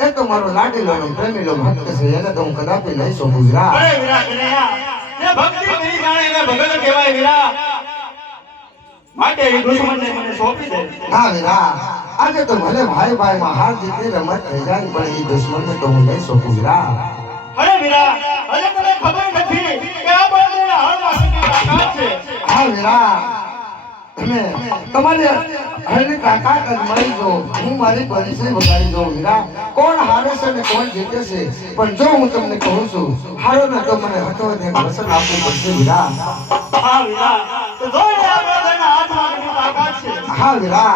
એ તો મારો લાડીલો ને પ્રેમીલો ભક્ત છે એને તો હું કદાપી નહીં શોભું વિરા અરે વિરા વિરા એ ભક્તિ કરી જાણે એને ભગત કહેવાય વિરા માટે એ દુશ્મનને મને સોંપી દે ના વિરા આજે તો ભલે ભાઈ ભાઈ માં હાર જીતી રમત થઈ જાય પણ એ દુશ્મનને તો હું નહીં સોંપું વિરા અરે વિરા અરે તને ખબર નથી કે આ હાલમાં કેટલી તાકાત છે? હા વિરા તમે તમારી હરની તાકાત જ મળી જો હું મારી પરિચય વગાડી દઉં વીરા કોણ હારે છે ને કોણ જીતે છે? પણ જો હું તમને કહું છું હારો ને તો મને હતો ને વસન આપવું પડશે વીરા હા વીરા તો જો આ બાળકના હાથમાં કેટલી તાકાત છે. હા વીરા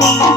ના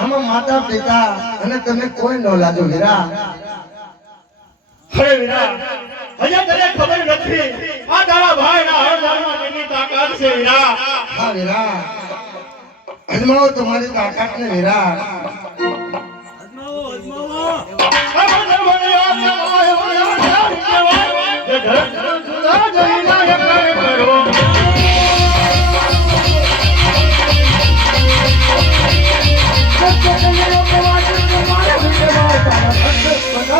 આમાં માતા પિતા અને તમે કોઈ ન લાજો વીરા. અરે વીરા હજે તને ખબર નથી આ તારા ભાઈના હળદારમાં કેટલી તાકાત છે વીરા. હા વીરા. અજમાવો તમારી તાકાત ને વીરા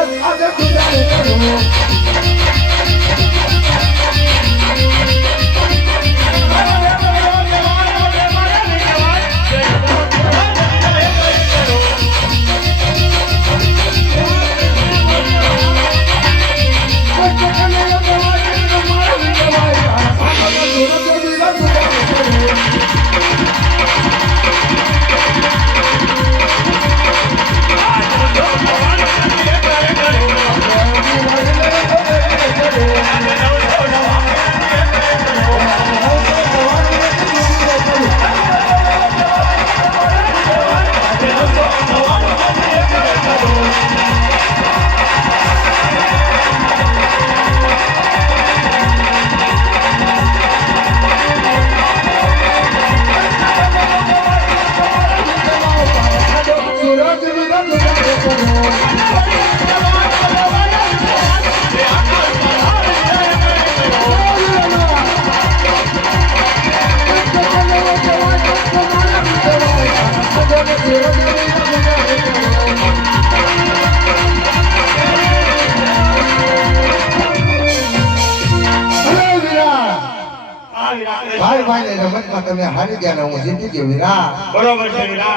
સુરજ વિરંગ ભાઈ ભાઈ ને રમતમાં તમે હારી ગયા હું જીતી ગયો વિરા બરોબર છે વીરા